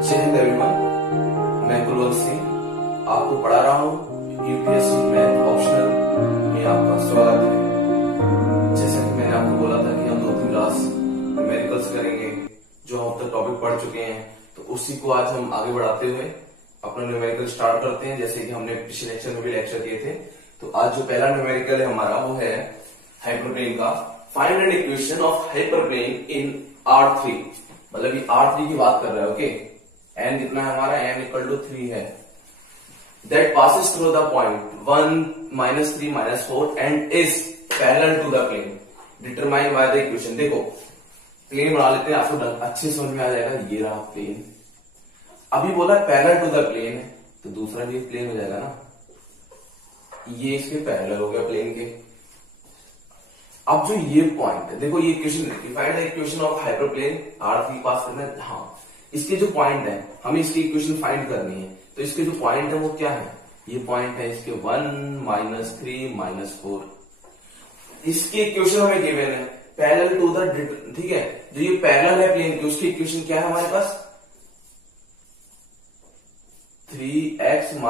जय हिंद एवरीवन, मैं कुलवंत सिंह आपको पढ़ा रहा हूँ यूपीएससी मैथ ऑप्शनल में आपका स्वागत है। जैसा कि मैंने आपको बोला था कि हम 2-3 क्लास न्यूमेरिकल्स करेंगे, जो हम अब तक टॉपिक पढ़ चुके हैं, तो उसी को आज हम आगे बढ़ाते हुए अपना न्यूमेरिकल स्टार्ट करते हैं। जैसे कि हमने पिछले लेक्चर में भी लेक्चर दिए थे, तो आज जो पहला न्यूमेरिकल है हमारा वो है हाइपरप्लेन का। Find an equation of hyperplane in R3, मतलब ये R3 की बात कर रहा है। ओके, n कितना है हमारा, n इक्वल टू 3 है। That passes through the point 1 -3 -4 and is parallel to the plane. Determine by the equation. देखो प्लेन बना लेते हैं, आपको अच्छे समझ में आ जाएगा। ये रहा प्लेन, अभी बोला पैरेलल टू द प्लेन है, तो दूसरा भी प्लेन हो जाएगा ना। ये इसके पैरेलल हो गया प्लेन के। अब जो ये पॉइंट है, देखो ये equation, find the equation of hyperplane R3 पास करना है। हाँ, इसके जो पॉइंट है हमें इसकी इक्वेशन फाइंड करनी है, तो इसके जो पॉइंट है वो क्या है, ये पॉइंट है इसके 1 -3 -4। इसकी इक्वेशन हमें गिवन है पैरेलल टू द, ठीक है, जो ये पैरेलल है प्लेन की, उसकी इक्वेशन क्या है हमारे पास, 3x -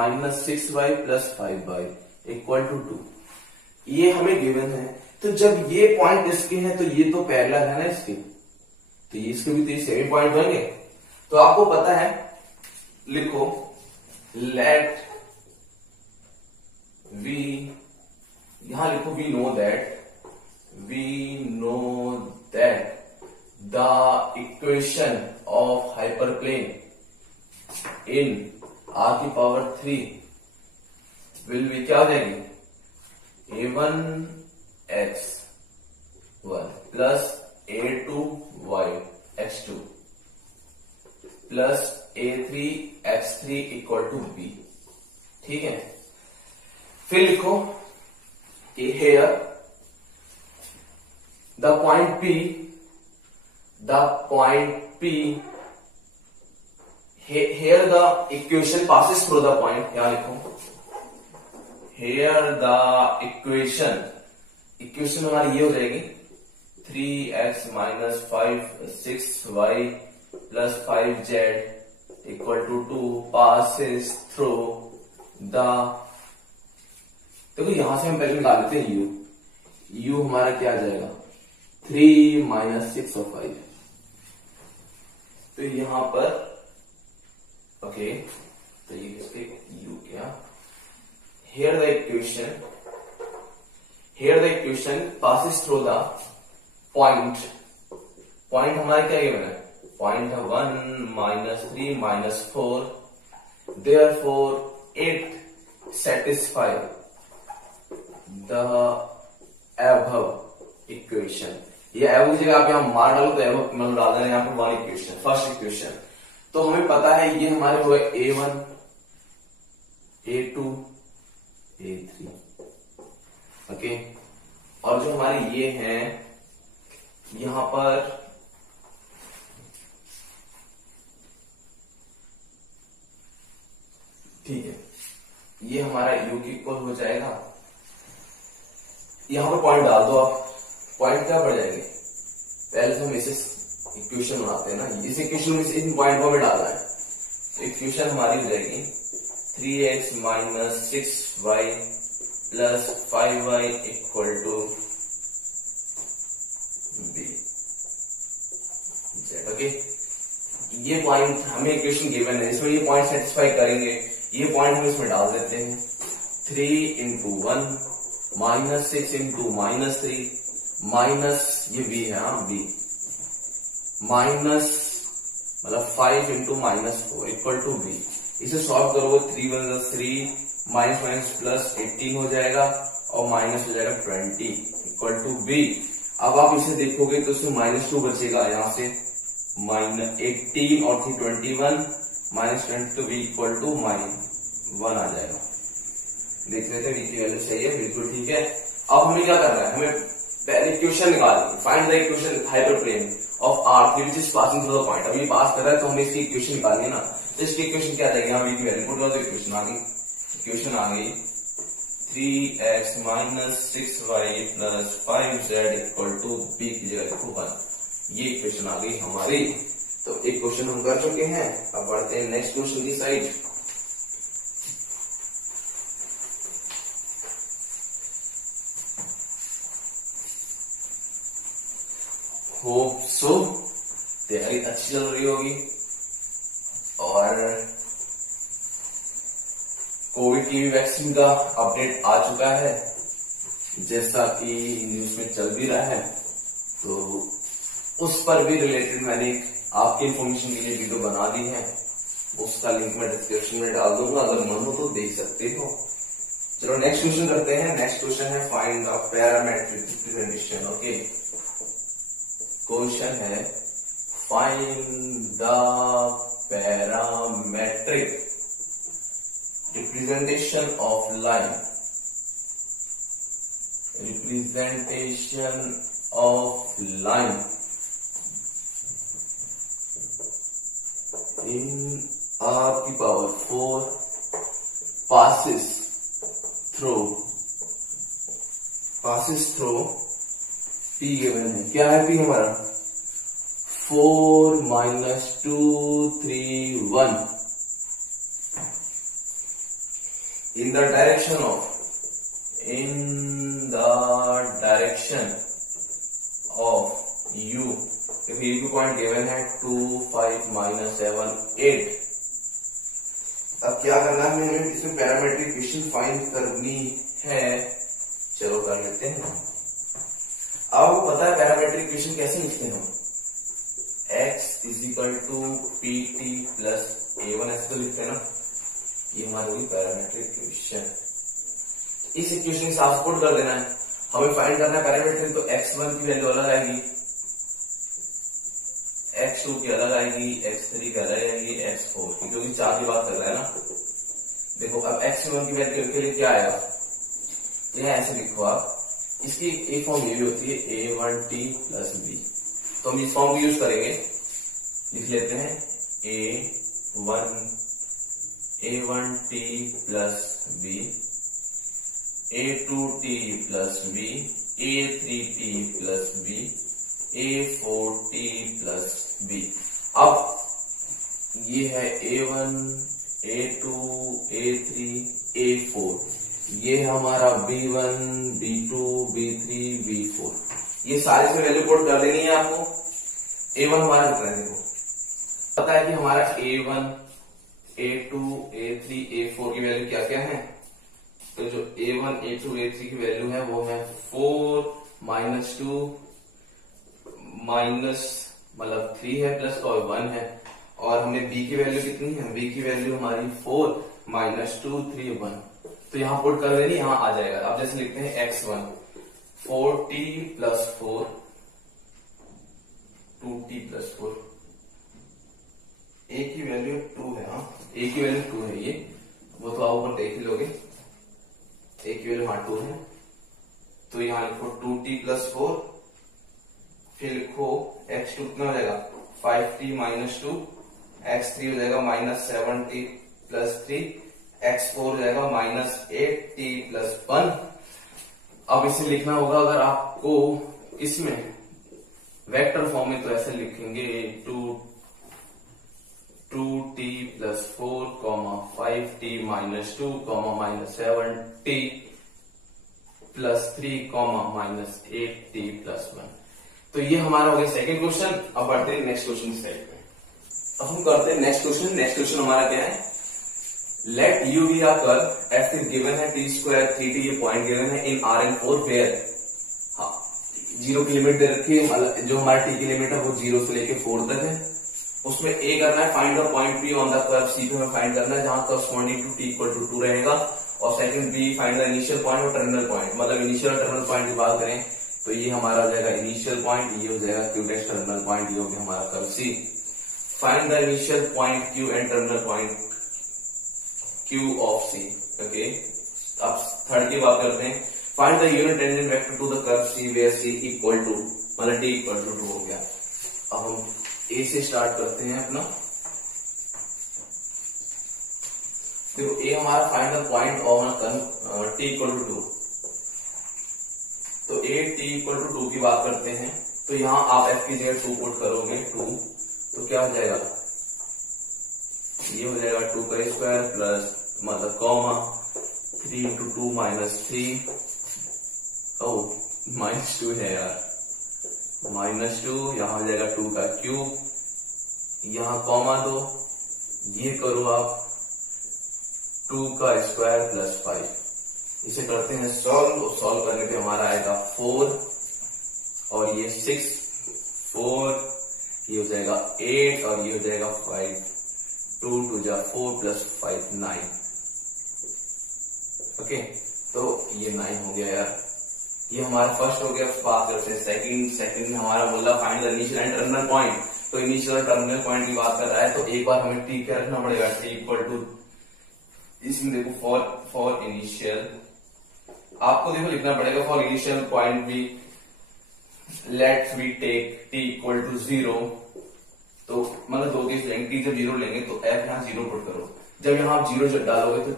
6y + 5y = 2। ये हमें गिवन है। तो जब ये पॉइंट इसके हैं तो ये तो पैरेलल है ना इसके, तो ये इसके भी तो सेम पॉइंट बनेंगे। तो आपको पता है, लिखो लेट वी, यहां लिखो we know that the equation of hyperplane in R³ will be, क्या हो जाएगी, A1x1 + A2y x2 + A3x3 = b। ठीक है, फिर लिखो कि here the point P, here the equation passes through the point, यहां लिखो here the equation हमारी ये हो जाएगी 3x - 5 6y + 5z = 2 passes through the, देखो यहां से हम पहले निकाल लेते हैं u हमारा क्या आ जाएगा, 3 - 6 और 5। तो यहां पर ओके, तो ये किसके u क्या, here the equation passes through the point हमारा क्या ये बना है, पॉइंट है 1 -3 -4, therefore it satisfy the above equation। ये above की जगह आप यहां मार डालो तो above मतलब डाल देना यहाँ पर 1 इक्वेशन, फर्स्ट इक्वेशन। तो हमें पता है ये हमारे हुए A1 A2 A3, ओके। और जो हमारे ये हैं यहां पर, ठीक है, ये हमारा u की इक्वल हो जाएगा। यहां पर पॉइंट डाल दो आप, पॉइंट क्या पड़ जाएंगे, पहले से हम इसे इक्वेशन बनाते हैं ना, इस इक्वेशन में इन पॉइंट को हमें डालना है। तो इक्वेशन हमारी हो जाएगी 3x - 6y + 5y = b। Okay, ये पॉइंट हमें इक्वेशन गिवन है, इसमें ये पॉइंट सेटिस्फाई करेंगे। ये पॉइंट हम इसमें डाल देते हैं, 3 × 1 - 6 × -3 माइनस ये b है, हाँ b, माइनस मतलब 5 × -4 = b। इसे सॉल्व करोगे 3 × 3 -+ 18 हो जाएगा और माइनस हो जाएगा 20 = b। अब आप इसे देखोगे तो इसमें -2 बचेगा, यहां से -18 और 21 -20 तो b = -1 आ जाएगा। देख लेते हैं b की वैल्यू सही है, बिल्कुल ठीक है। अब हमें क्या करना है, हमें पहले इक्वेशन निकालनी है। Find the equation hyperplane of R3 which is passing through the point। अब ये पास कर रहा है तो हमें इसकी इक्वेशन निकालनी है ना। तो इसकी इक्वेशन क्या आ जाएगी, यहाँ b की वैल्यू पुट करो, तो इक्वेशन आ गई 3x - 6y + 5z = b की जगह लिखो 1। ये इक्वेशन आ गई हमारी। तो एक क्वेश्चन हम कर चुके हैं, अब बढ़ते हैं नेक्स्ट क्वेश्चन की साइड। होप सो तैयारी अच्छी चल रही होगी और कोविड की वैक्सीन का अपडेट आ चुका है, जैसा कि न्यूज में चल भी रहा है। तो उस पर भी रिलेटेड मैंने एक आपके इंफॉर्मेशन के लिए वीडियो बना दी है, उसका लिंक मैं डिस्क्रिप्शन में डाल दूंगा, अगर मन हो तो देख सकते हो। चलो नेक्स्ट क्वेश्चन करते हैं। नेक्स्ट क्वेश्चन है find the parametric representation. Okay, question है find the parametric representation of line, representation of line in r की power 4 passes through p given है। क्या है p हमारा? 4 minus 2 3 1 in the direction of u, if u point given है 2 5 minus 7 8। अब क्या करना है हमें? इसमें पैरामेट्रिक इक्वेशन फाइंड करनी है। चलो कर लेते हैं। आपको पता है पैरामेट्रिक इक्वेशन कैसे लिखते हैं हम? x is equal to P T plus a1 ऐसे तो लिखते हैं ना। ये हमारी होगी पैरामेट्रिक इक्वेशन। इस इक्वेशन के साथ पुट कर देना है। हमें फाइंड करना है पैरामेट्रिक, तो x1 की वैल्यू अलग आएगी, x2 की अलग आएगी, x3 की अलग आएगी, x4 की, क्योंकि 4 की बात कर रहा है ना। देखो अब x1 की वैल्यू के लिए क्या आएगा? यह ऐसे लिखो आप, इसकी एक फॉर्म ये भी होती है a1t प्लस b, तो हम इस फॉर्म को यूज करेंगे। लिख लेते हैं a1t plus b, a2t plus b, a3t plus b, a4t plus b। अब ये है a1, a2, a3, a4, ये हमारा b1, b2, b3, b4, ये सारे से वैल्यू पुट कर देनी है आपको। a1 हमारा कितना है? देखो पता है कि हमारा a1, a2, a3, a4 की वैल्यू क्या क्या है? तो जो a1, a2, a3 की वैल्यू है वो है 4 minus 2 माइनस मतलब 3 है प्लस और 1 है। और हमें b की वैल्यू कितनी है? b की वैल्यू हमारी 4 minus 2 3 1, तो यहां पुट कर देनी, यहां आ जाएगा। अब जैसे लिखते हैं x1 4t plus 4 2t plus 4, a की वैल्यू 2 है। हाँ a की वैल्यू 2 है, ये वो तो आप ऊपर देख ही लोगे। a की वैल्यू 2 है, तो यहां लिखो 2t प्लस 4, फिर लिखो x2 कितना हो जाएगा? 5t माइनस 2, x3 हो जाएगा माइनस 7t प्लस 3, x4 हो जाएगा माइनस 8t प्लस 1। अब इसे लिखना होगा अगर आपको इसमें वेक्टर फॉर्म में, तो ऐसे लिखेंगे 2t plus 4 5t minus 2 minus 7t plus 3 minus 8t plus 1। तो ये हमारा हो गया सेकंड क्वेश्चन। अब बढ़ते हैं नेक्स्ट क्वेश्चन की साइड में। अब हम करते हैं नेक्स्ट क्वेश्चन। नेक्स्ट क्वेश्चन हमारा क्या है? Let you be a curve F is given है t स्क्वायर 3t, ये पॉइंट गिवन है इन r and 4 वेयर। हाँ, 0 की लिमिट दे रखी है, मतलब जो हमारा t की लिमिट है वो 0 से लेके 4 तक है। उसमें a करना है find the point p on the curve, c पे हमें फाइंड करना है जहां corresponding to t equal to 2 रहेगा। और second b find the initial point और टर्मिनल पॉइंट, मतलब इनिशियल और टर्मिनल पॉइंट की बात करें तो ये हमारा हो जाएगा इनिशियल पॉइंट, ये हो जाएगा q डैश टर्मिनल पॉइंट, ये हो गया हमारा curve c। Find the initial point q and terminal point q of c। Okay, अब थर्ड की बात करते हैं। Find the unit tangent vector to the curve c where c equal to, मतलब t इक्वल टू 2 हो गया। अब हम a से स्टार्ट करते हैं अपना। देखो a हमारा find the point of t equal to 2, तो a t इक्वल टू 2 की बात करते हैं। तो यहाँ आप f की जगह 2 पुट करोगे 2, तो तो क्या हो जाएगा, ये हो जाएगा 2 का स्क्वायर प्लस मतलब कॉमा 3 इंटू 2 माइनस 3, -2 है यार, -2, यहाँ हो जाएगा 2 का क्यूब, यहाँ कॉमा दो, ये करो आप 2 का स्क्वायर प्लस 5, इसे करते हैं सॉल्व करने पे हमारा आएगा 4 और ये 6, 4, ये हो जाएगा 8 और ये हो जाएगा 5, 2 2 जा 4 प्लस 5 9। ओके, तो ये 9 हो गया यार, ये हमारा फर्स्ट हो गया। बात करते हैं सेकंड में हमारा बोला find the initial and terminal point. तो इनिशियल और टर्मिनल पॉइंट की बात कर रहा है, तो एक बार हमें टी क्या रखना पड़ेगा, टी इक्वल टू, इसमें देखो फॉर इनिशियल, आपको देखो लिखना पड़ेगा फॉर इनिशियल पॉइंट भी let's we take T equal to 0, तो मतलब दो केस लेंगे, टी जब 0 लेंगे तो एफ यहाँ 0 पुट करो, जब यहाँ आप 0 डालोगे तो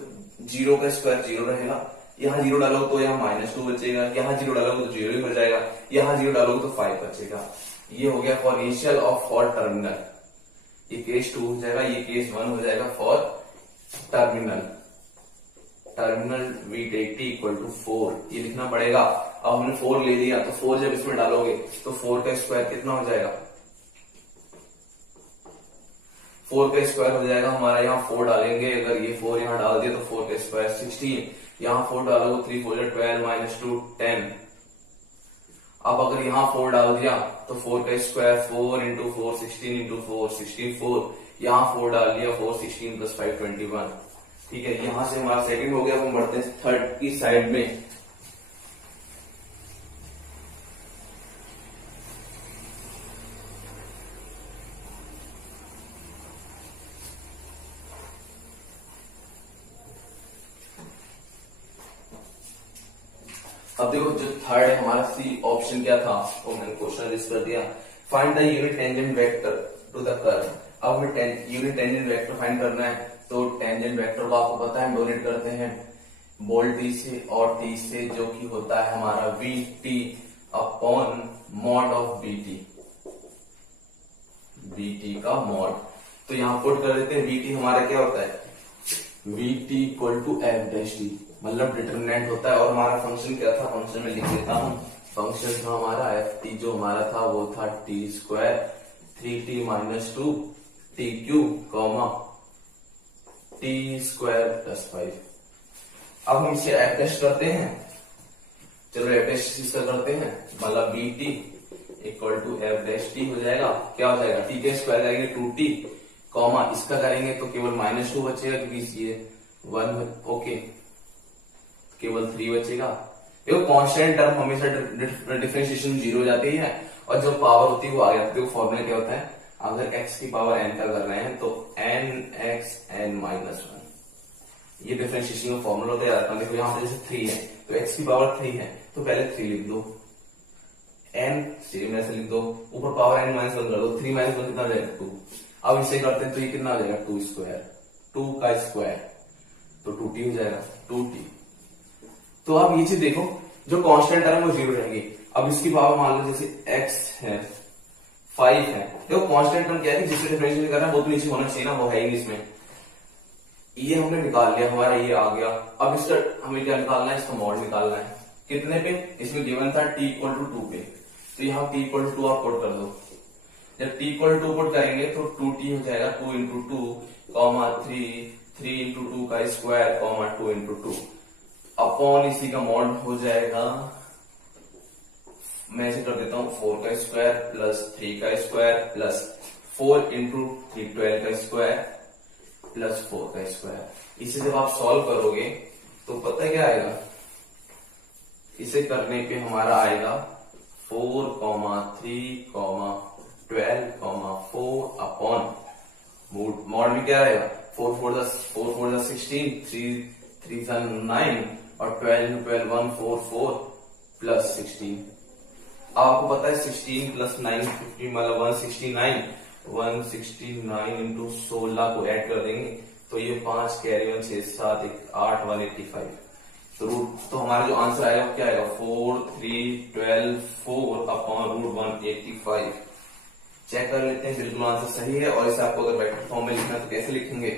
0 का स्क्वायर 0 रहेगा, यहाँ 0 डालोगे तो यहाँ -2 बचेगा, यहाँ 0 डालोगे तो 0 ही हो जाएगा, यहाँ 0 डालोगे तो 5 बचेगा। ये हो गया फॉर इनिशियल और फॉर टर्मिनल, ये केस 2 हो जाएगा, ये केस 1 हो जाएगा for terminal we take T equal to 4, ये लिखना पड़ेगा। अब हमने 4 ले लिया, तो 4 जब इसमें डालोगे तो 4 का स्क्वायर कितना हो जाएगा, 4 का स्क्वायर हो जाएगा हमारा, यहाँ 4 डालेंगे, अगर ये 4 यहाँ डाल दिया तो 4 का स्क्वायर 16, यहाँ 4 डालोगे 3 4 12 -2 10। अब अगर यहाँ 4 डाल दिया तो 4 का स्क्वायर 4 इंटू 4 16 इंटू 4 16 4, यहाँ 4 डाल दिया 4 16 प्लस 5 21। ठीक है, यहां से हमारा सेकंड हो गया। हम बढ़ते हैं थर्ड की साइड में। अब देखो जो थर्ड है हमारा सी ऑप्शन क्या था, वो मैंने क्वेश्चन लिस्ट कर दिया, find the unit tangent vector to the curve. अब हमें यूनिट टेंजेंट वेक्टर फाइंड करना है, तो टेंजेंट वेक्टर को आपको पता है डोनेट करते हैं बोल्ड टी से और टी से, जो कि होता है हमारा V T upon mod of B T का मॉड। तो यहां पुट कर देते हैं वी टी हमारा क्या होता है, V T equal to F dash T, मतलब डिटरमिनेंट होता है। और हमारा फंक्शन क्या था, फंक्शन में लिख देता हूं, फंक्शन था हमारा एफ टी, जो हमारा था वो था T square 3t - 2 T cube comma T square plus 5। अब हम इसे एफ डैश करते हैं, चलो एफ डैश इसका करते हैं, मतलब B T equal to F dash T हो जाएगा, क्या हो जाएगा, टी के स्क्वायर जाएंगे 2t कॉमा इसका करेंगे तो केवल -2 बचेगा, क्योंकि ये 1 ओके, केवल 3 बचेगा। देखो कांस्टेंट टर्म हमेशा डिफरेंशिएशन 0 हो जाती है, और जो पावर होती है वो आ जाती है। फॉर्मूला क्या होता है, अगर x की पावर n का कर रहे हैं तो nx n -1, ये डिफरेंशिएशन का फॉर्मूला होता है। देखो यहाँ पे जैसे 3 है तो x की पावर 3 है तो पहले 3 लिख दो, n सेम ऐसे लिख दो, ऊपर पावर n -1 कर दो, 3 - 1 कितना जाएगा 2। अब इसे करते हैं तो ये कितना आ जाएगा 2 स्क्वायर, 2 का स्क्वायर तो 2t हो जाएगा 2t। तो आप ये चीज देखो, जो कांस्टेंट टर्म वो 0 रहेंगी। अब इसकी पावर मान लो जैसे x है 5 है, देखो कांस्टेंट टर्म क्या है, जिससे डिफरेंशिएट कर रहा है वो तो नीचे होना चाहिए ना, वो है ही इसमें। ये हमने निकाल लिया, हमारा ये आ गया। अब इसका हमें क्या निकालना है, इसका मॉड निकालना है, कितने पे, इसमें गिवन था t इक्वल टू 2 पे, तो यहाँ t इक्वल टू 2 आप पुट कर दो। जब t इक्वल टू 2 पुट करेंगे तो 2t हो जाएगा 2 इंटू 2 कॉमा 3 इंटू 2 का स्क्वायर कॉमा 2 इंटू 2 अपॉन इसी का मॉड हो जाएगा, मैं इसे कर देता हूं 4 का स्क्वायर प्लस 3 का स्क्वायर प्लस 4 इंटू 3 12 का स्क्वायर प्लस 4 का स्क्वायर। इसे जब आप सॉल्व करोगे तो पता है क्या आएगा, इसे करने पे हमारा आएगा 4, 3, 12, 4 अपॉन मॉड में क्या आएगा, 4 4 16, 3 9 और 12 12 1 4 4 प्लस 16। आपको पता है 16 प्लस 9 15 मतलब 169, 169 इंटू 16 को ऐड कर देंगे तो ये 5 कैरी 1 6 7 8 185। तो हमारा जो आंसर आएगा क्या आएगा, 4 3 12 4 अपॉन √185। चेक कर लेते हैं, बिल्कुल आंसर सही है। और इसे आपको अगर वेक्टर फॉर्म में लिखना है तो कैसे लिखेंगे,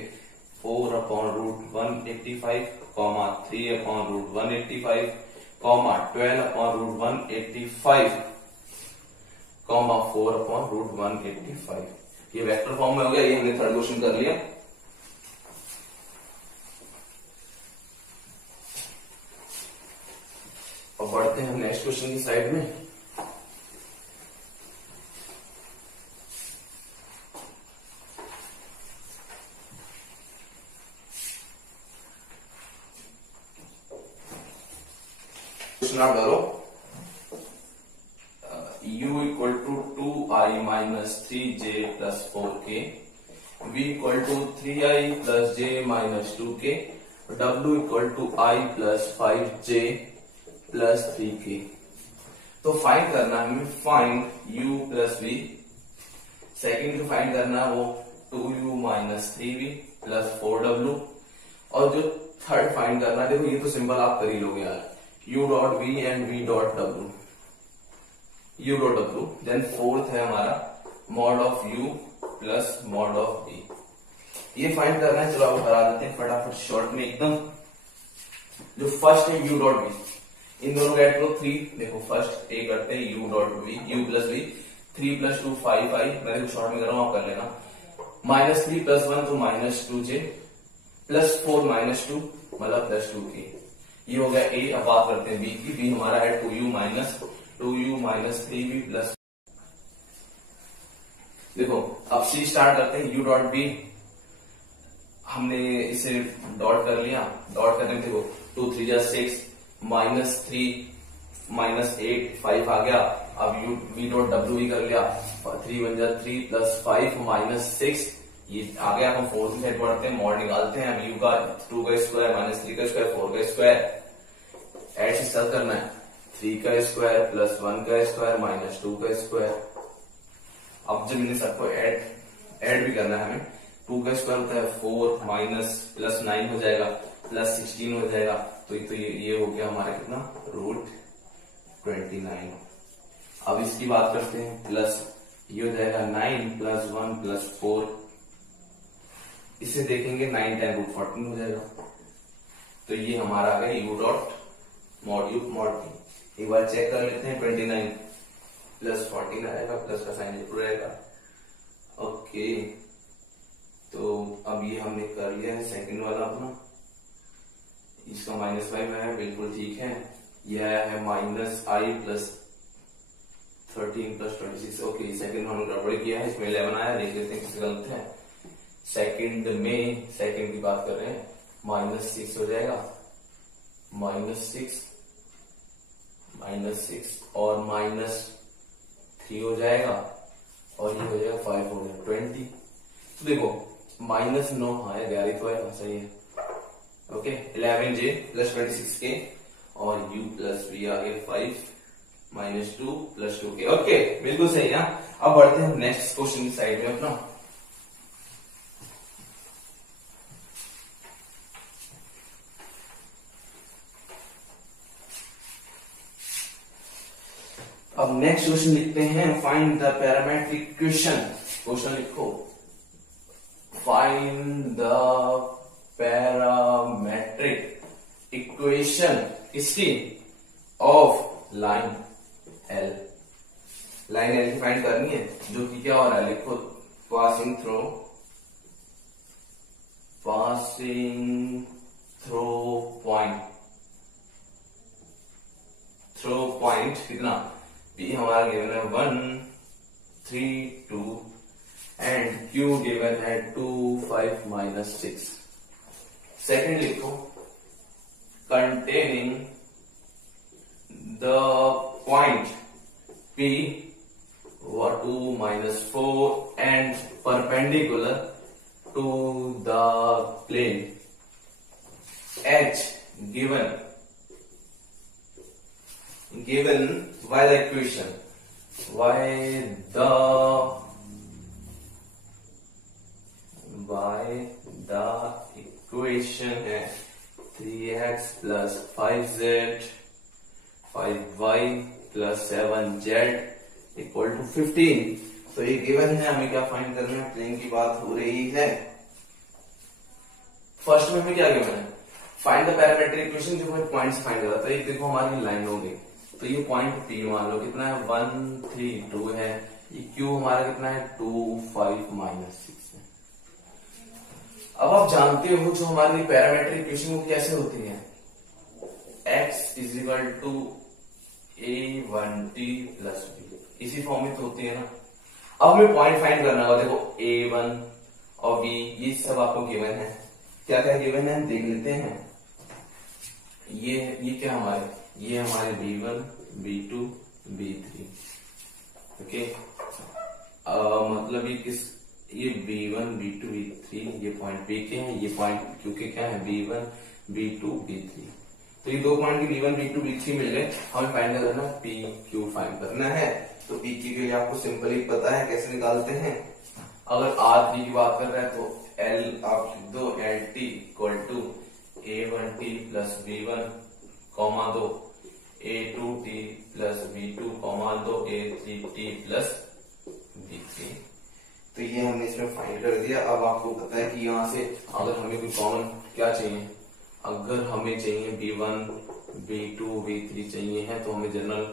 4/√185, 3/√185, 12/√185, 4/√185। ये वेक्टर फॉर्म में हो गया। ये हमने थर्ड क्वेश्चन कर लिया। अब बढ़ते हैं नेक्स्ट क्वेश्चन की साइड में। क्वेश्चन आप डालो, u equal to 2i minus 3j plus 4k, v equal to 3i plus j minus 2k, w equal to i plus 5j plus 3k। तो फाइंड करना है हमें, find u plus v। Second जो find करना है वो 2u minus 3v plus 4w। और जो थर्ड फाइंड करना है, देखो ये तो सिंपल आप कर ही लोगे यार, u dot v and v dot w, u dot w। Then fourth है हमारा mod of u plus mod of v। ये फाइंड करना है। चलो आपको करा देते हैं फटाफट शॉर्ट में एकदम। जो फर्स्ट है u डॉट v, इन दोनों का ऐड करो 3। देखो फर्स्ट ए करते हैं u dot v, u plus v, 3 plus 2 5 5, मैं शॉर्ट में कर रहा हूं, आप कर लेना। माइनस 3 प्लस 1 तो माइनस 2j प्लस 4 माइनस 2 मतलब प्लस 2k। ये हो गया ए। अब बात करते हैं बी की। बी हमारा है 2u माइनस 3v प्लस। देखो अब सी स्टार्ट करते हैं, u डॉट बी हमने इसे डॉट कर लिया। डॉट करने देखो 2 3 जा 6 माइनस 3 माइनस 8 5 आ गया। अब u v डॉट w भी कर लिया, 3 1 जा 3 प्लस 5 माइनस 6 ये आ गया। हम फोर्थ साइड पढ़ते हैं, मॉड निकालते हैं। हम u का 2 का स्क्वायर माइनस 3 का स्क्वायर 4 का स्क्वायर ऐड से सॉल्व करना है। 3 का स्क्वायर प्लस 1 का स्क्वायर माइनस 2 का स्क्वायर। अब जब मैंने सबको ऐड भी करना है हमें, 2 का स्क्वायर होता है 4 माइनस प्लस 9 हो जाएगा प्लस 16 हो जाएगा। तो ये हो गया हमारा कितना, √29। अब इसकी बात करते हैं, प्लस ये हो जाएगा 9 प्लस 1 प्लस 4। इसे देखेंगे 9 10 √14 हो जाएगा। तो ये हमारा आ गया u dot mod u mod v। एक बार चेक कर लेते हैं, 29 प्लस 14 आएगा, प्लस का साइन जरूर रहेगा। ओके, तो अब ये हमने कर लिया है सेकंड वाला अपना। इसका -5 है, बिल्कुल ठीक है। यह आया है -i plus 13 plus 26। Okay, second हमने गड़बड़ किया है, इसमें 11 आया। देख लेते हैं किससे गलत है। सेकंड की बात कर रहे हैं, -6 हो जाएगा, -6 और -3 हो जाएगा, और ये हो जाएगा 5 हो जाएगा 20। तो देखो -9 है, 11 तो है, सही है। ओके, 11j प्लस 26k और u प्लस v आ गया 5 -2 प्लस 2k। ओके, बिल्कुल सही है। अब बढ़ते हैं नेक्स्ट क्वेश्चन की साइड में अपना। अब नेक्स्ट क्वेश्चन लिखते हैं, find the parametric equation. Question लिखो, फाइंड द पैरामेट्रिक इक्वेशन किसकी, of line L. Line L की फाइंड करनी है, जो कि क्या हो रहा है, लिखो पासिंग थ्रो पॉइंट कितना, पी हमारा गिवन है 1 3 2 एंड क्यू गिवन है 2 5 -6। सेकंड लिखो, containing the point P 2 -4 and perpendicular to the plane H given by the equation है 3x plus 5z 5y plus 7z equal to 15। तो ये given है, हमें क्या फाइंड करना है, प्लेन की बात हो रही है। फर्स्ट में हमें क्या गिवन है, फाइंड द पैरामीट्रिक इक्वेशन, जो हमें पॉइंट्स फाइंड करा था। एक देखो हमारी लाइन हो गई, तो ये पॉइंट पी मान लो कितना है 1 3 2 है, ये क्यू हमारा कितना है 2 5 -6 है। अब आप जानते हो जो हमारी पैरामीट्रिक इक्वेशन वो कैसे होती है, x = a1t + b, इसी फॉर्म में तो होती है ना। अब हमें पॉइंट फाइंड करना होगा, देखो a1 और b ये सब आपको गिवन है। क्या क्या गिवन है देख लेते हैं। ये क्या ये हमारे b1 b2 b3, ओके। मतलब ये b1 b2 b3 ये पॉइंट b के हैं, ये पॉइंट q के क्या है b1 b2 b3। तो ये दो पॉइंट b1 b2 b3 मिल गए, हमें फाइंड करना p q फाइंड करना है। तो p q के लिए आपको सिंपली पता है कैसे निकालते हैं। अगर r3 की बात कर रहे हैं तो l आप लिख दो lt = a1t + b1, दो a2t + b2, दो a3t + b3। तो ये हमने इसमें फाइंड कर दिया। अब आपको पता है कि यहाँ से अगर हमें कोई कॉमन क्या चाहिए, अगर हमें चाहिए b1 b2 b3 चाहिए है तो हमें जनरल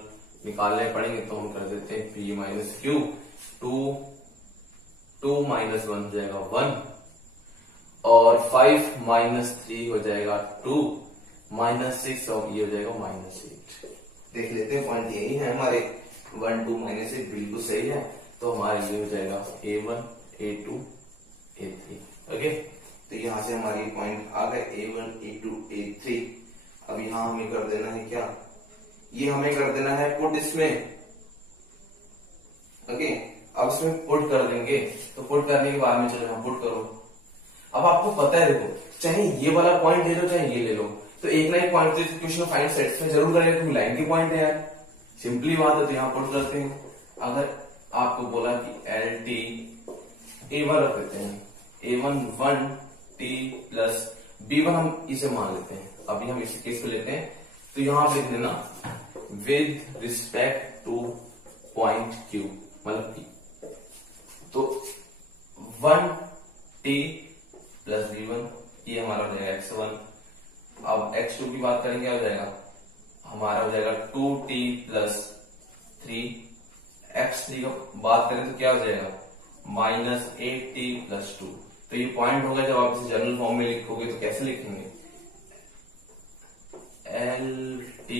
निकालने पड़ेंगे। तो हम कर देते हैं p - q, 2 - 1 हो जाएगा 1 और 5 - 3 हो जाएगा 2 -6 और ये हो जाएगा -8। देख लेते हैं पॉइंट यही है हमारे 1 2 -8 बिल्कुल सही है। तो हमारा ये हो जाएगा a1 a2 a3, ओके। तो यहां से हमारी पॉइंट आ गए a1 a2 a3। अब यहां हमें कर देना है क्या, ये हमें कर देना है पुट इसमें, ओके। अब इसमें पुट कर देंगे, तो पुट करने के बाद में चलो हम पुट करो। अब आपको पता है देखो, चाहे ये वाला पॉइंट ले लो चाहे ये ले लो, तो एक ना एक पॉइंट तो इक्वेशन फाइंड सेटिस्फाई जरूर करेगा क्योंकि लाइन के पॉइंट है यार, सिंपली बात है। तो यहाँ पुट करते हैं। अगर आपको बोला कि एल टी a1 रख देते हैं, a1 1t + b1 हम इसे मान लेते हैं, अभी हम इस केस को लेते हैं। तो यहां पे लिख देना with respect two point q, मतलब p। तो 1t + b1 ये हमारा हो जाएगा x1। अब x2 की बात करेंगे, क्या हो जाएगा हमारा, हो जाएगा 2t + 3। x3 की बात करें तो क्या हो जाएगा -8t + 2। तो ये पॉइंट होगा, जब आप इसे जनरल फॉर्म में लिखोगे तो कैसे लिखेंगे, lt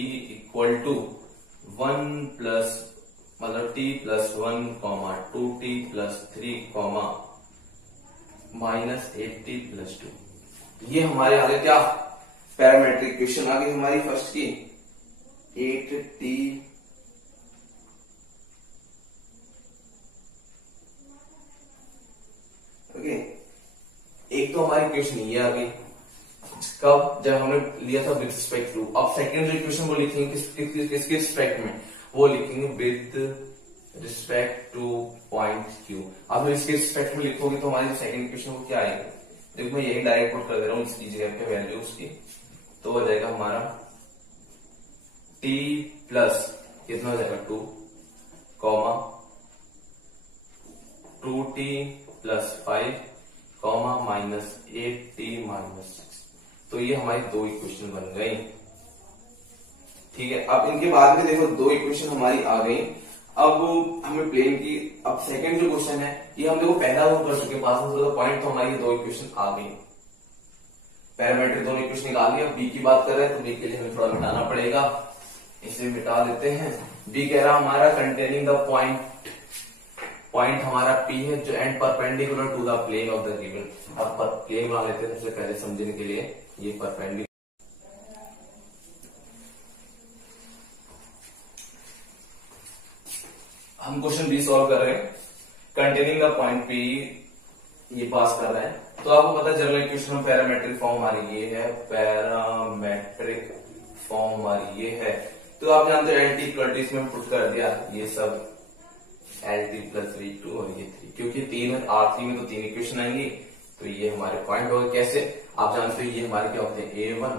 = 1 प्लस मतलब t + 1, 2t + 3, -8t + 2। ये हमारे आगे क्या पैरामीट्रिक इक्वेशन आ गई हमारी फर्स्ट की 8t ओके। एक तो हमारी इक्वेशन ये आ गई कब, जब हमने लिया था विद रिस्पेक्ट टू। अब सेकंड इक्वेशन वो लिखेंगे किसके रिस्पेक्ट में, वो लिखेंगे with respect two point Q. अब इसके रिस्पेक्ट में लिखोगे तो हमारी सेकंड इक्वेशन को क्या आएगा, देखो मैं यही डायरेक्ट पुट कर दे रहा हूँ इसकी जगह पे वैल्यू उसकी। तो हो जाएगा हमारा t प्लस कितना हो जाएगा 2, 2t + 5, -8t - 6। तो ये हमारी दो इक्वेशन बन गई, ठीक है। अब इनके बाद में देखो दो इक्वेशन हमारी आ गई। अब हमें प्लेन की, अब सेकंड जो क्वेश्चन है ये हम देखो पहला वो कर चुके, पास में पॉइंट तो हमारी दो इक्वेशन आ गई, पैरामीट्रिक दोनों इक्वेशन निकाल लिया। बी की बात कर रहे हैं तो बी के लिए हमें थोड़ा मिटाना पड़ेगा, इसे मिटा देते हैं। बी कह रहा हमारा कंटेनिंग द पॉइंट हमारा P है जो and perpendicular to the plane of the given. अब प्लेन बना लेते हैं सबसे पहले समझने के लिए, ये परपेंडिकुलर। हम क्वेश्चन बी सॉल्व कर रहे हैं, कंटेनिंग द पॉइंट P ये पास कर रहे हैं। तो आपको पता है जनरल इक्वेशन में पैरामेट्रिक फॉर्म हमारी ये है, पैरामेट्रिक फॉर्म हमारी ये है। तो आप जानते हो एल टी इसमें पुट कर दिया ये सब LT + V2 और ये 3, क्योंकि 3 है R3 में तो 3 इक्वेशन आएंगी। तो ये हमारे पॉइंट होगा कैसे, आप जानते हो ये हमारे क्या होते हैं A1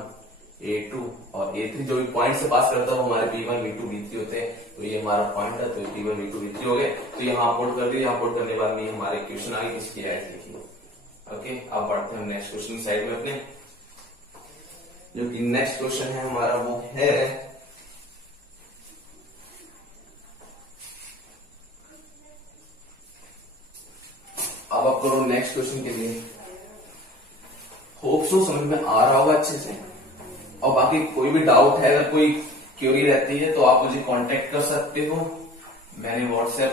A2 और A3 जो भी पॉइंट से पास करता है वो हमारे P1 V2 V3 होते हैं। तो ये हमारा पॉइंट है, तो P1 V2 V3 हो गए। तो यहाँ पुट कर दिया, यहाँ पुट करने के बाद में हमारे इक्वेशन आ गई, इसकी एड लिखी। ओके, अब बढ़ते हैं नेक्स्ट क्वेश्चन की साइड में अपने। जो कि नेक्स्ट क्वेश्चन है हमारा वो है अब आप करो नेक्स्ट क्वेश्चन के लिए। होप सो समझ में आ रहा होगा अच्छे से। और बाकी कोई भी डाउट है, अगर कोई क्वेरी रहती है तो आप मुझे कांटेक्ट कर सकते हो। मैंने व्हाट्सएप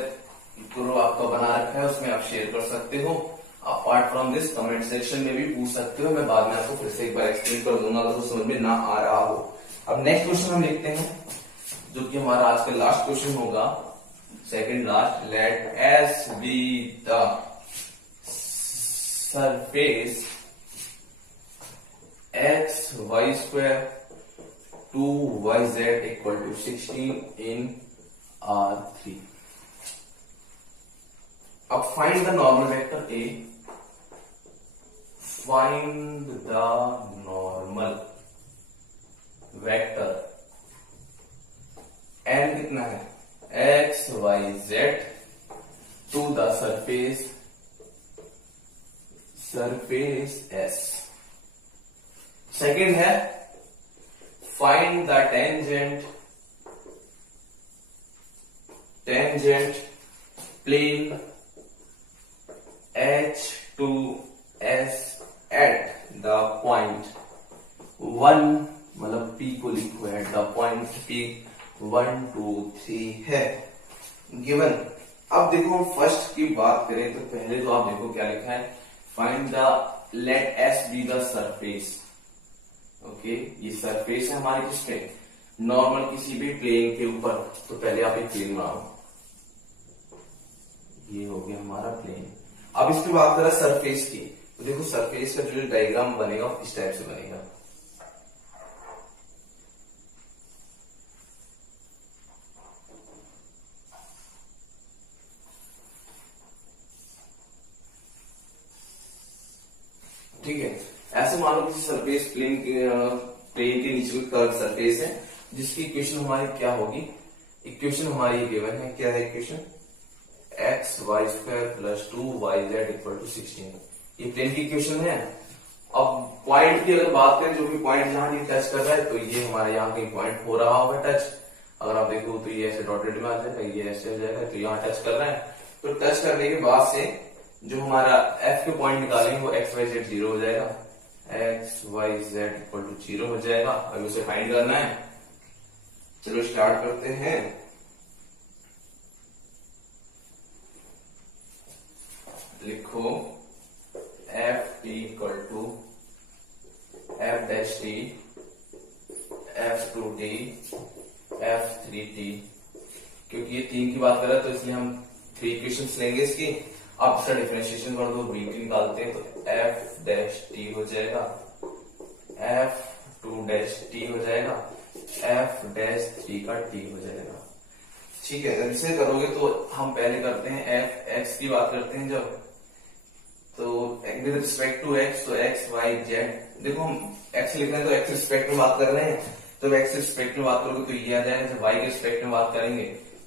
ग्रुप आपका बना रखा है, उसमें आप शेयर कर सकते हो। Apart from this comment section में भी पूछ सकते हो, मैं बाद में आपको फिर से एक बार एक्सप्लेन कर दूंगा अगर समझ में ना आ रहा हो। अब नेक्स्ट क्वेश्चन हम लिखते हैं, जो कि हमारा आज का लास्ट क्वेश्चन होगा, second last. Let S be the surface X Y square 2yz equal to 16 in R3। अब find the normal vector A. Find the normal vector N कितना है, X Y Z to the surface S. Second है find the tangent plane H to S at the point 1, मतलब P को लिखो eight the point P 1 2 3 है given. अब देखो हम फर्स्ट की बात करें तो पहले तो आप देखो क्या लिखा है, find the let S be the surface. Okay, ये सरफेस है हमारी किसके, नॉर्मल किसी भी प्लेन के ऊपर। तो पहले आप एक प्लेन बनाओ, ये हो गया हमारा प्लेन। अब इस पे बात करें सरफेस की, तो देखो सरफेस का जो डायग्राम बनेगा इस टाइप से बनेगा। ठीक है, ऐसे मान लो किसी सरफेस प्लेन के नीचे कर्व सरफेस है, जिसकी इक्वेशन हमारी क्या होगी, इक्वेशन हमारी गिवन है, क्या है equation, X Y square plus 2yz equal to 16। ये प्लेन की इक्वेशन है। अब पॉइंट की अगर बात करें, जो भी पॉइंट जहां ये टच कर रहा है, तो ये हमारे यहाँ कहीं पॉइंट हो रहा होगा टच। अगर आप देखो तो ये ऐसे डॉटेड में आ जाएगा, ये ऐसे हो जाएगा, तो यहाँ टच कर रहा है। तो टच करने के बाद से जो हमारा एफ के पॉइंट निकालेंगे वो एक्स वाई जेड 0 हो जाएगा, X Y Z equal to 0 हो जाएगा। अब उसे फाइंड करना है, चलो स्टार्ट करते हैं। लिखो F T equal to F dash T, F2 T, F3 T. क्योंकि ये 3 की बात कर रहा है तो इसलिए हम 3 इक्वेशंस लेंगे इसकी। आप इसका डिफरेंशिएशन कर दो, B निकालते हैं तो F डैश टी हो जाएगा, F2 डैश टी हो जाएगा, F डैश 3 का टी हो जाएगा। ठीक है, जब इसे करोगे तो हम पहले करते हैं एफ एक्स की बात करते हैं जब, तो विद रिस्पेक्ट टू एक्स, तो एक्स वाई जेड। देखो हम एक्स लिख रहे हैं तो एक्स रिस्पेक्ट में बात कर रहे हैं, तो एक्स रिस्पेक्ट में बात करोगे तो ये आ जाएगा। जब वाई के रिस्पेक्ट में बात करेंगे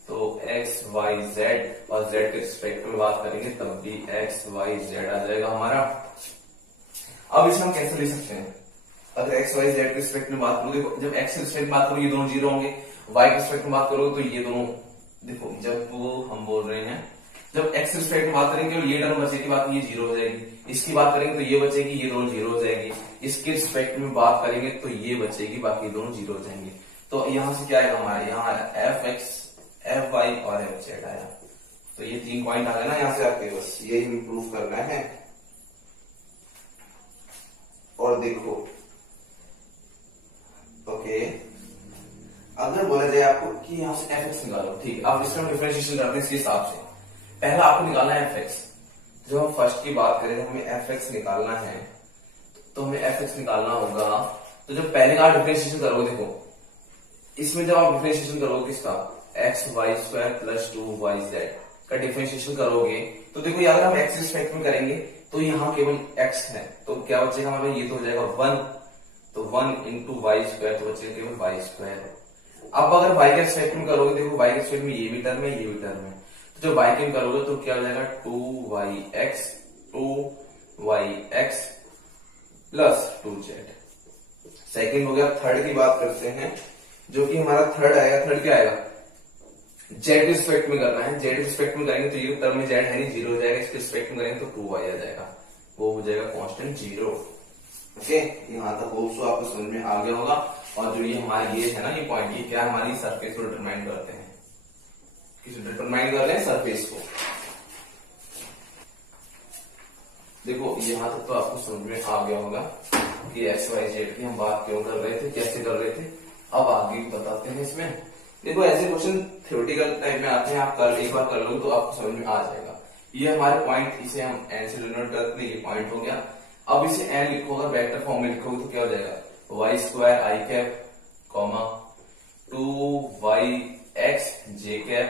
तो एक्स वाई जेड, और जेड के रिस्पेक्ट में बात करेंगे तब भी एक्स वाई जेड आ जाएगा हमारा। अब इसे हम कैसे ले सकते हैं, अगर एक्स वाई जेड के रिस्पेक्ट में बात करोगे, जब एक्स के रिस्पेक्ट में बात करोगे ये दोनों 0 होंगे, वाई के रिस्पेक्ट में बात करोगे तो ये दोनों, देखो जब वो हम बोल रहे हैं जब एक्स रिस्पेक्ट में बात करेंगे और ये टर्म बचेगी बाकी ये 0 हो जाएगी, इसकी बात करेंगे तो ये बचेगी, ये दोनों 0 हो जाएगी, इसके रिस्पेक्ट में बात करेंगे तो ये बचेगी, बाकी दोनों 0 हो जाएंगे। तो यहां से क्या आएगा हमारे, यहाँ एफ एक्स, एफ वाई और एफ जेड आया। तो ये 3 पॉइंट आ गए ना यहाँ से आके, बस यही हमें प्रूव करना है। और देखो ओके, अगर बोला जाए आपको कि यहां से एफ एक्स निकालो, ठीक है, अब इसका डिफरेंशिएशन करते हैं इसके हिसाब से। पहला आपको निकालना है एफ एक्स। जब हम फर्स्ट की बात करें, हमें एफ एक्स निकालना है तो हमें एफ एक्स निकालना होगा। तो जब पहले का डिफरेंशिएशन करोगे, देखो इसमें जब आप डिफरेंशिएशन करोगे किसका, x Y square plus 2yz का डिफरेंशिएशन करोगे, तो देखो अगर हम एक्स रिस्पेक्ट में करेंगे तो यहाँ केवल एक्स है, तो क्या बचेगा हमें, ये तो हो जाएगा 1 तो 1 इंटू वाई स्क्वायर, तो बचेगा केवल वाई स्क्वायर। अब अगर y के रिस्पेक्ट में करोगे, देखो y के रिस्पेक्ट में ये भी टर्म है, ये भी टर्म है, तो जब y के में करोगे तो क्या हो जाएगा 2yx प्लस 2z। सेकंड हो गया। थर्ड की बात करते हैं, जो कि हमारा थर्ड आएगा। थर्ड क्या आएगा, z के रिस्पेक्ट में करना है। z के रिस्पेक्ट में करेंगे तो ये टर्म में z है नहीं, जीरो हो जाएगा। इसके रिस्पेक्ट में करेंगे तो 2y आ जाएगा, वो हो जाएगा कांस्टेंट 0। ओके, यहां तक होप सो आपको समझ में आ गया होगा। और जो ये हमारे ये है ना, ये पॉइंट, ये क्या हमारी सरफेस को डिटरमाइन करते हैं, किसे डिटरमाइन कर रहे हैं, सरफेस को। देखो यहां तक तो आपको समझ में आ गया होगा कि एक्स वाई जेड की हम बात क्यों कर रहे थे, कैसे कर रहे थे। अब आगे बताते हैं इसमें। देखो ऐसे क्वेश्चन थ्योरेटिकल टाइप में आते हैं, आप एक बार कर लो तो आपको समझ में आ जाएगा। ये हमारे पॉइंट, इसे हम एन से डिनोट करते हैं, ये पॉइंट हो गया। अब इसे एन लिखोगे, वेक्टर फॉर्म में लिखोगे तो क्या हो जाएगा, वाई स्क्वायर आई कैप कॉमा 2yx जे कैप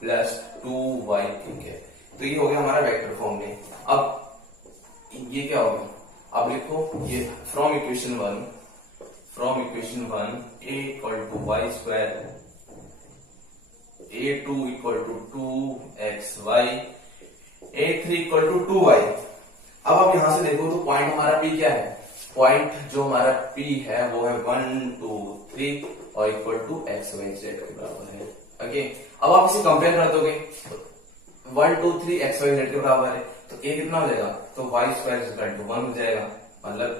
प्लस 2y के कैप। तो ये हो गया हमारा वेक्टर फॉर्म में। अब ये क्या होगा, अब लिखो ये from equation 1 a equal to Y square a2 equal to 2xy a3 equal to 2y। अब आप यहां से देखो तो पॉइंट हमारा P क्या है, पॉइंट जो हमारा P है वो है 1 2 3 और equal to X Y Z के बराबर है। ओके, अब आप इसे कंपेयर कर दोगे, 1 2 3 एक्स वाई जेड के बराबर है, तो a कितना हो जाएगा, तो वाई स्क्वायर इक्वल टू 1 हो जाएगा। मतलब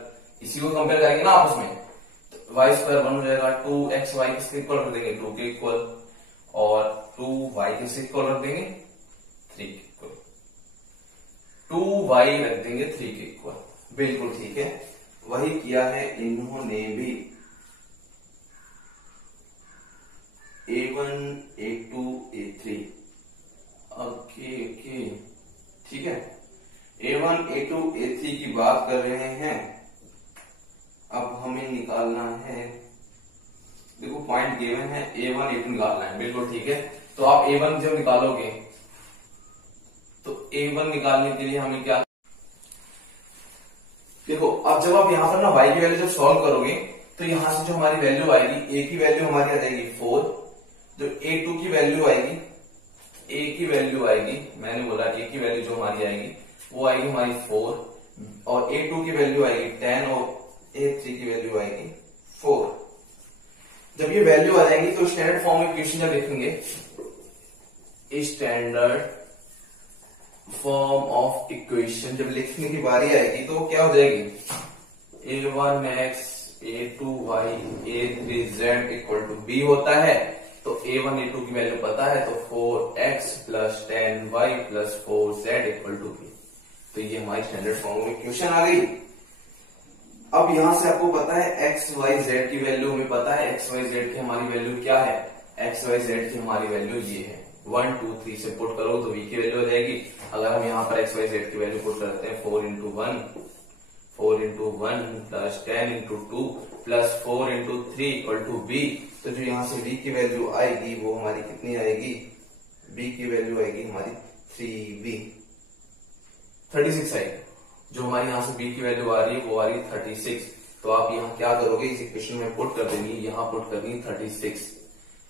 इसी को कंपेयर करेंगे ना आपस में, तो वाई स्क्वायर 1 हो जाएगा। 2 एक्स वाई किसके इक्वल रख देंगे, 2 के इक्वल, और 2 वाई किसके इक्वल रख देंगे, 3 के इक्वल। 2 वाई रख देंगे 3 के इक्वल, बिल्कुल ठीक है, वही किया है इन्होंने भी। A1 A2 A3, ओके ठीक है। A1 A2 A3 की बात कर रहे हैं। अब हमें निकालना है, देखो पॉइंट गिवन है, A1 A2 निकालना है, बिल्कुल ठीक है। तो आप A1 जब निकालोगे तो A1 निकालने के लिए हमें क्या, देखो अब जब आप यहां पर ना y की वैल्यू जब सॉल्व करोगे तो यहां से जो हमारी वैल्यू आएगी, a की वैल्यू हमारी आ जाएगी 4, जो a2 की वैल्यू आएगी, a की वैल्यू आएगी, मैंने बोला a की वैल्यू जो हमारी आएगी वो आएगी हमारी 4, और a2 की वैल्यू आएगी 10, और a3 की वैल्यू आएगी 4। जब ये वैल्यू आ जाएंगी तो स्टैंडर्ड फॉर्म में इक्वेशन जब लिखेंगे, स्टैंडर्ड फॉर्म ऑफ इक्वेशन जब लिखने की बारी आएगी तो क्या हो जाएगी, a1x a2y a3z equal to b होता है। तो a1 a2 की वैल्यू पता है, तो 4x plus 10y plus 4z equal to b। तो ये हमारी स्टैंडर्ड फॉर्म में इक्वेशन आ गई। अब यहां से आपको पता है x y z की वैल्यू हमें पता है, x y z की हमारी वैल्यू क्या है, x y z की हमारी वैल्यू ये है। 1 2 3 से पुट करो तो v की वैल्यू हो जाएगी। अगर हम यहाँ पर x y z की वैल्यू पुट करते हैं, 4 into 1 plus 10 into 2 plus 4 into 3 equal to b, तो जो यहाँ से v की वैल्यू आएगी वो हमारी कितनी आएगी, b की वैल्यू आएगी हमारी 3b, 36 आएगी। जो हमारी यहाँ से b की वैल्यू आ रही है वो आ रही है 36। तो आप यहाँ क्या करोगे, इस इक्वेशन में पुट कर देंगे, यहाँ पुट कर देंगे 36,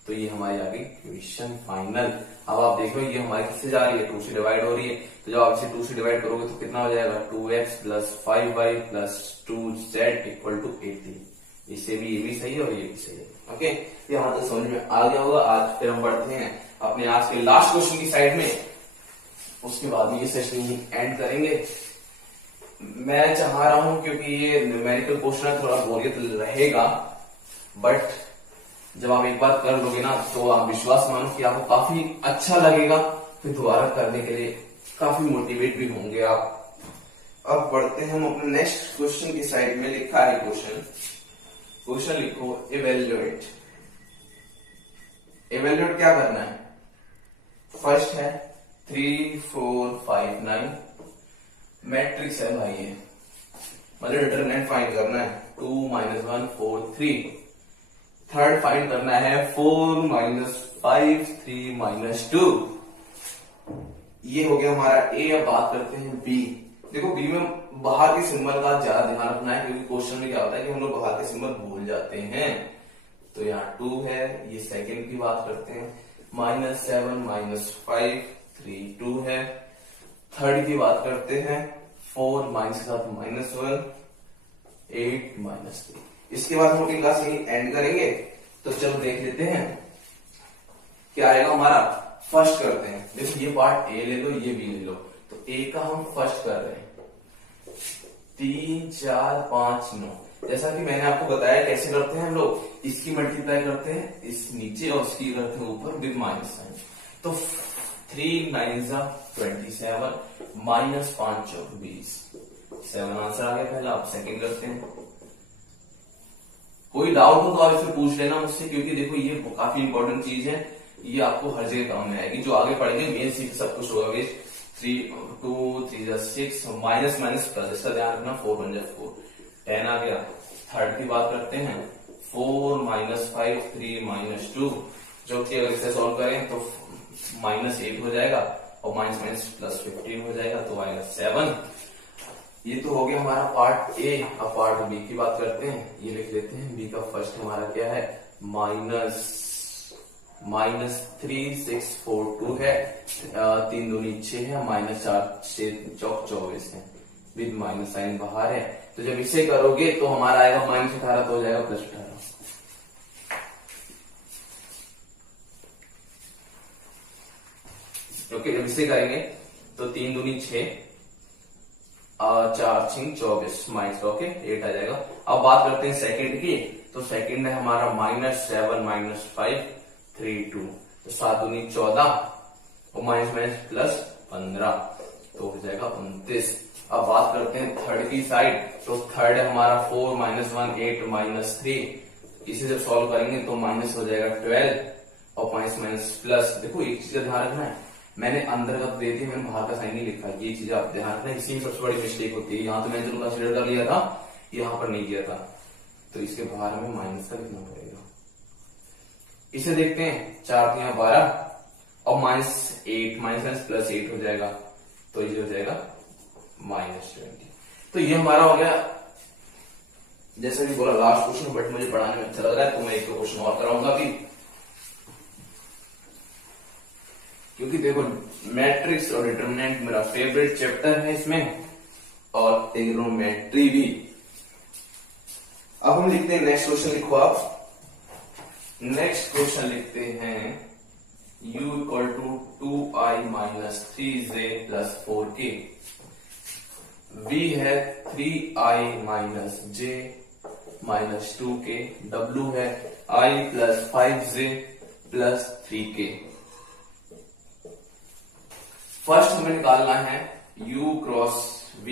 तो ये हमारी आ गई इक्वेशन फाइनल। अब आप देखो ये हमारी किससे जा रही है, 2 से डिवाइड हो रही है, तो जब आप इसे 2 से डिवाइड करोगे तो कितना हो जाएगा, 2x plus 5y plus 2z equal to 80। इससे भी ये भी सही है और ये भी सही है। ओके, यहाँ तक समझ में आ गया होगा। आज फिर हम बढ़ते हैं अपने आज के लास्ट क्वेश्चन की साइड में, उसके बाद में ये सेशन एंड करेंगे। मैं चाह रहा हूं, क्योंकि ये न्यूमेरिकल क्वेश्चन है, थोड़ा बोरियत रहेगा, बट जब आप एक बार कर लोगे ना तो आप विश्वास मानो कि आपको काफी अच्छा लगेगा, फिर दोबारा करने के लिए काफी मोटिवेट भी होंगे आप। अब बढ़ते हैं हम अपने नेक्स्ट क्वेश्चन की साइड में। लिखा है क्वेश्चन लिखो, इवेल्युएट। इवेल्युएट क्या करना है, फर्स्ट है 3 4 5 9 मैट्रिक्स है भाई, ये मतलब डिटरमिनेंट फाइंड करना है, 2 -1 4 3। थर्ड फाइंड करना है 4 -5 3 -2। ये हो गया हमारा ए। अब बात करते हैं बी। देखो बी में बाहर के सिंबल का ज्यादा ध्यान रखना है, क्योंकि क्वेश्चन में क्या होता है कि हम लोग बाहर के सिंबल भूल जाते हैं। तो यहाँ 2 है, ये सेकंड की बात करते हैं, -7 -5 3 2 है। थर्ड की बात करते हैं, 4 माइनस के साथ -1 8 -3। इसके बाद हम अपनी क्लास यही एंड करेंगे। तो चलो देख लेते हैं क्या आएगा हमारा। फर्स्ट करते हैं, देखो ये पार्ट ए ले लो, ये बी ले लो। तो ए का हम फर्स्ट कर रहे हैं, 3 4 5 9। जैसा कि मैंने आपको बताया कैसे करते हैं हम लोग, इसकी मल्टीप्लाई करते हैं इस नीचे और इसकी करते हैं ऊपर विद माइनस साइन। तो 3 9 27 -5 चौक 20, 7 आंसर आ गया पहला। आप सेकंड करते हैं। कोई डाउट हो तो आप इसमें पूछ लेना मुझसे, क्योंकि देखो ये काफी इंपॉर्टेंट चीज है, ये आपको हर जगह काम में आएगी। जो आगे पढ़ेंगे मेन सीख सब कुछ होगा। 3 2 3 6 माइनस माइनस प्लस, इसका ध्यान रखना। 4 1 4 10 आ गया। थर्ड की बात करते हैं, 4 -5 3 -2, जो कि अगर इसे सॉल्व करें तो -8 हो जाएगा और माइनस माइनस प्लस 15 हो जाएगा, तो आएगा 7। ये तो हो गया हमारा पार्ट ए। अब पार्ट बी की बात करते हैं, ये लिख लेते हैं। बी का फर्स्ट हमारा क्या है, -3 6 4 2 है, 3 दूनी 6 है, -4 6 चौक 24 है, विद माइनस साइन बाहर है। तो जब इसे करोगे तो हमारा आएगा -18, तो हो जाएगा +18। ओके, जब इसे करेंगे तो 3 दूनी 6 4 6 24 माइनस, ओके 8 आ जाएगा। अब बात करते हैं सेकंड की। तो सेकंड है हमारा -7 -5 3 2, तो 7 दूनी 14 और माइनस माइनस प्लस 15, तो हो जाएगा 29। अब बात करते हैं थर्ड की साइड। तो थर्ड है हमारा 4 -1 8 -3, इसे जब सॉल्व करेंगे तो माइनस हो जाएगा 12 और माइनस माइनस प्लस। देखो एक चीज का ध्यान रखना है, मैंने अंदर का दे दी, मैंने बाहर का साइन नहीं लिखा। ये चीज आप ध्यान रखना, इसी में सबसे बड़ी मिस्टेक होती है। यहाँ तो मैंने चलो कंसिडर कर लिया था, यहाँ पर नहीं किया था, तो इसके बाहर हमें माइनस का लिखना पड़ेगा। इसे देखते हैं, 4 3 12 और -8 माइनस प्लस 8 हो जाएगा, तो ये हो जाएगा -20। तो ये हमारा हो गया, जैसे कि बोला लास्ट क्वेश्चन, बट मुझे पढ़ाने में अच्छा लग रहा है तो मैं एक क्वेश्चन और कराऊंगा अभी। क्योंकि देखो मैट्रिक्स और डिटरमिनेंट मेरा फेवरेट चैप्टर है इसमें, और ट्रिग्नोमेट्री भी। अब हम लिखते हैं नेक्स्ट क्वेश्चन। लिखो आप, नेक्स्ट क्वेश्चन लिखते हैं, u = 2i - 3j + 4k। v है 3i - j - 2k। w है i + 5j + 3k। फर्स्ट हमें निकालना है u क्रॉस v,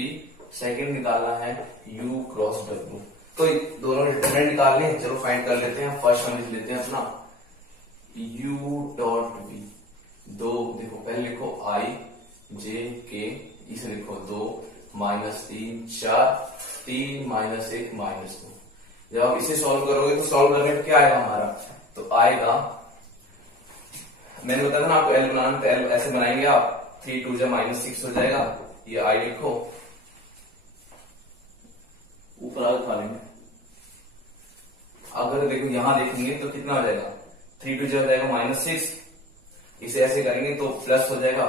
सेकंड निकालना है u क्रॉस w। तो दोनों डिटरमिनेंट निकालने हैं, चलो फाइंड कर लेते हैं। फर्स्ट हम लिख लेते हैं अपना u.v। दो देखो, पहले लिखो i j k, इसे लिखो 2 -3 4 3 -1 -2। जब आप इसे सॉल्व करोगे तो सॉल्व करने पे क्या आएगा हमारा, तो आएगा, मैंने बताया था ना आपको एल बनाना, तो एल ऐसे बनाएंगे आप, 3 2 -6 हो जाएगा। ये आई लिखो, ऊपर आगे उठा लेंगे। अगर देखो यहां देखेंगे तो कितना हो जाएगा, 3 2 हो जाएगा -6, इसे ऐसे करेंगे तो प्लस हो जाएगा,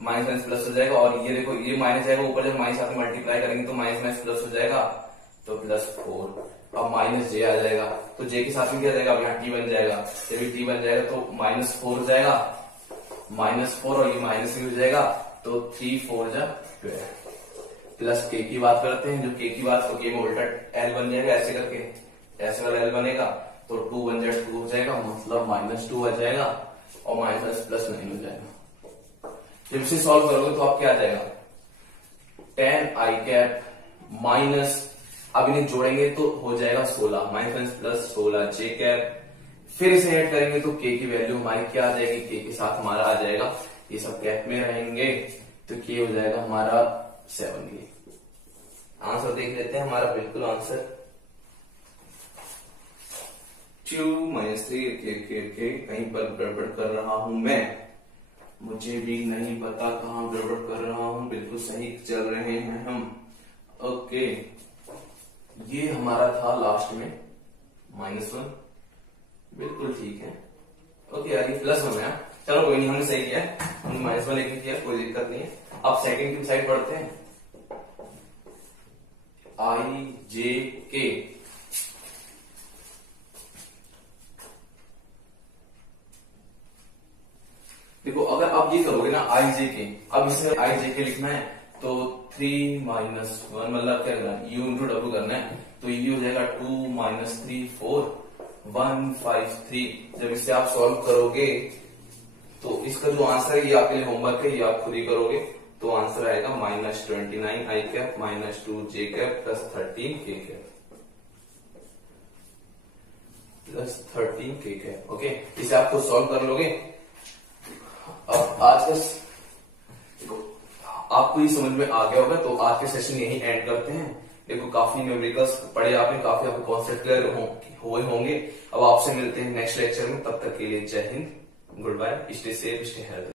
माइनस प्लस हो जाएगा। और ये देखो ये माइनस जाएगा ऊपर, जब माइनस साथ में मल्टीप्लाई करेंगे तो माइनस प्लस हो जाएगा, तो +4। अब माइनस जे आ जाएगा, तो जे के साथ में क्या जाएगा, अब यहाँ टी बन जाएगा। जब टी बन जाएगा तो -4 हो जाएगा, -4 और ये माइनस हो जाएगा, तो 3 4 12 प्लस के की बात करते हैं। जो के की बात, तो के में उल्टा एल बन जाएगा, ऐसे करके ऐसे वाला एल बनेगा, तो 2 1 2 हो जाएगा, मतलब -2 आ जाएगा और माइनस प्लस 9 हो जाएगा। जब इसे सॉल्व करोगे तो आप क्या आ जाएगा, 10i कैप माइनस, अब इन्हें जोड़ेंगे तो हो जाएगा 16, माइनस प्लस 16 जे कैप। फिर इसे ऐड करेंगे तो के की वैल्यू हमारी क्या आ जाएगी, के के साथ हमारा आ जाएगा, ये सब कैप में रहेंगे, तो के हो जाएगा हमारा 7। आंसर देख लेते हैं, हमारा बिल्कुल आंसर 2 -3 के कहीं पर गड़बड़ कर रहा हूं मैं, मुझे भी नहीं पता कहाँ गड़बड़ कर रहा हूँ, बिल्कुल सही चल रहे हैं हम। ओके, ये हमारा था लास्ट में -1, बिल्कुल ठीक है। ओके यार, ये +1 है। चलो कोई नहीं, हमने सही किया, हमने -1 लेके किया, कोई दिक्कत नहीं है। अब सेकंड की साइड पढ़ते हैं। IJK, देखो अगर आप ये करोगे ना IJK, अब इसमें IJK लिखना है तो 3 - 1 मतलब क्या करना है, U × W करना है, तो ये हो जाएगा 2 - 3 4 1 5 3। जब इसे आप सॉल्व करोगे तो इसका जो आंसर है ये आपके लिए होमवर्क है, ये आप खुद ही करोगे। तो आंसर आएगा -29 I cap -2 J cap +13 K cap +13 K cap. Okay, इसे आप खुद सॉल्व कर लोगे। अब आज का आपको ये समझ में आ गया होगा, तो आज के सेशन यही एंड करते हैं। देखो काफी न्यूमेरिकल्स पढ़े आपने, काफी आपको कॉन्सेप्ट क्लियर हुए होंगे। अब आपसे मिलते हैं नेक्स्ट लेक्चर में, तब तक के लिए जय हिंद, good bye, stay safe, stay health.